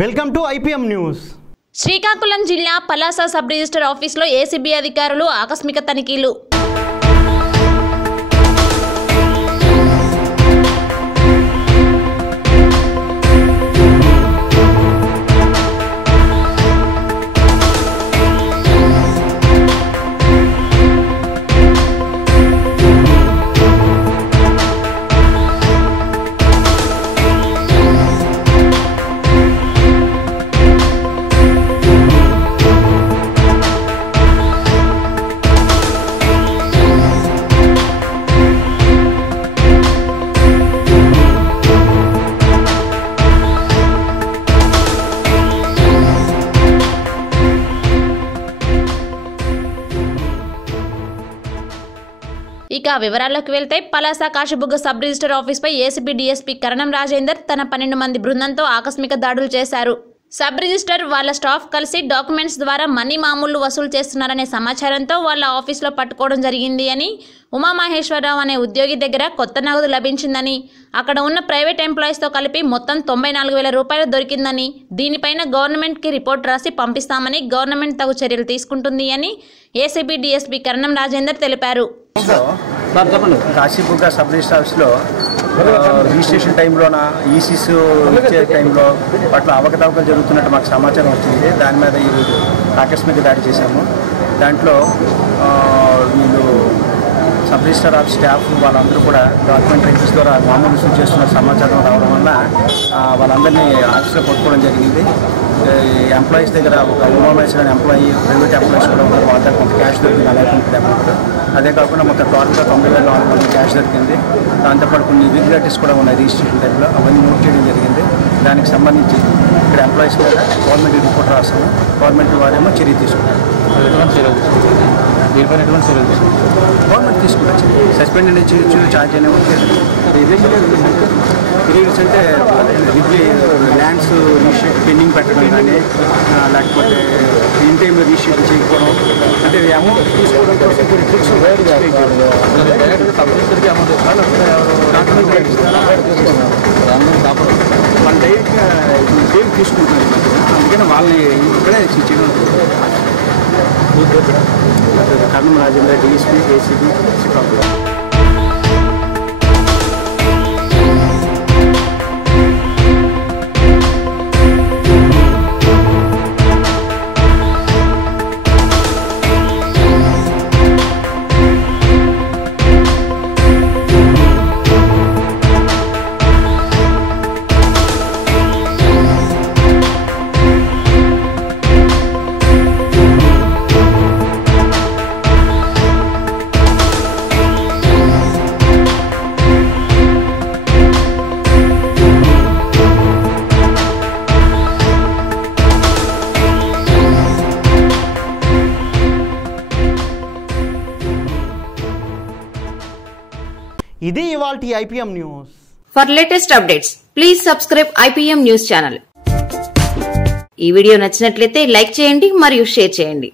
Welcome to IPM news. Srikakulam జిల్లా Palasa sub register ఆఫీసులో ACB అధికారులు ఆకస్మిక తనిఖీలు. ఇక వివరాల్లోకి వెళ్తే పలాస కాశీబుగ్గ సబ్ రిజిస్టర్ ఆఫీస్పై ఏసీబీ డీఎస్పీ కరణం రాజేందర్ తన 12 మంది బృందంతో ఆకస్మిక దాడులు చేశారు. సబ్ రిజిస్టర్ వాళ్ళ స్టాఫ్ కలిసి డాక్యుమెంట్స్ ద్వారా మనీ మామూళ్లు వసూలు చేస్తున్నారనే సమాచారంతో వాళ్ళ ఆఫీస్లో పట్టుకోవడం జరిగింది అని, ఉమామహేశ్వరరావు అనే ఉద్యోగి దగ్గర కొత్త నగదు లభించిందని, అక్కడ ఉన్న ప్రైవేట్ ఎంప్లాయీస్తో కలిపి మొత్తం 94,000 రూపాయలు దొరికిందని, దీనిపైన గవర్నమెంట్కి రిపోర్ట్ రాసి పంపిస్తామని గవర్నమెంట్ తగు చర్యలు తీసుకుంటుంది అని ఏసీబీ డీఎస్పీ కరణం రాజేందర్ తెలిపారు. కాశీబుగ్గ సబ్ రిజిస్టర్ ఆఫీస్లో రిజిస్ట్రేషన్ టైంలోన ఈసీస్ ఇచ్చే టైంలో పట్ల అవకతవకలు జరుగుతున్నట్టు మాకు సమాచారం వచ్చింది. దాని మీద ఈరోజు ఆకస్మిక దాడి చేశాము. దాంట్లో వీళ్ళు సబ్ రిజిస్టర్ ఆఫీస్ స్టాఫ్ వాళ్ళందరూ కూడా డాక్యుమెంట్ రిజిస్టర్ ద్వారా మామూలు రుసులు చేస్తున్న సమాచారం రావడం వల్ల వాళ్ళందరినీ ఆఫీస్లో పట్టుకోవడం జరిగింది. ఎంప్లాయీస్ దగ్గర ఒక ఉమామేశ్వర ఎంప్లాయీ, ప్రైవేట్ ఎంప్లాయీస్ కూడా ఉన్నారు. వాళ్ళ కొంత క్యాష్ దొరికింది, అలాగే అమౌంట్. అదే కాకుండా మొత్తం టోటల్గా 90,400 క్యాష్ దొరికింది. దాంతోపాటు కొన్ని ఇర్రెగ్యులారిటీస్ కూడా ఉన్నాయి రిజిస్ట్రేషన్ టైంలో, అవన్నీ నోట్ చేయడం జరిగింది. దానికి సంబంధించి ఇక్కడ ఎంప్లాయీస్ మీద గవర్నమెంట్ రిపోర్ట్ రాస్తాము. గవర్నమెంట్ వారేమో చర్య తీసుకుంటారు. గవర్నమెంట్ తీసుకుంటారు. సస్పెండ్ అనేది చేయొచ్చు, ఛార్జ్ అనేది పీరియడ్స్ అంటే ల్యాండ్స్ రిజిస్ట్రేషన్ పెండింగ్ పెట్టడం కానీ, లేకపోతే ఇన్ టైంలో రిజిస్ట్రేషన్ చేయకపోవడం, అంటే అమౌంట్ తీసుకోవడం కోసం కొన్ని ట్రిక్స్ వాళ్ళు డైరెక్ట్గా సేమ్ తీసుకుంటున్నారు. అందుకని వాళ్ళని ఇక్కడే చేయడం. కరణం రాజేందర్, డీఎస్పీ, ఏసీబీ, శ్రీకాకుళం. ఇది ఇవాల్టి IPM news. For latest updates please subscribe IPM news channel. ఈ వీడియో నచ్చినట్లయితే లైక్ చేయండి మరియు షేర్ చేయండి.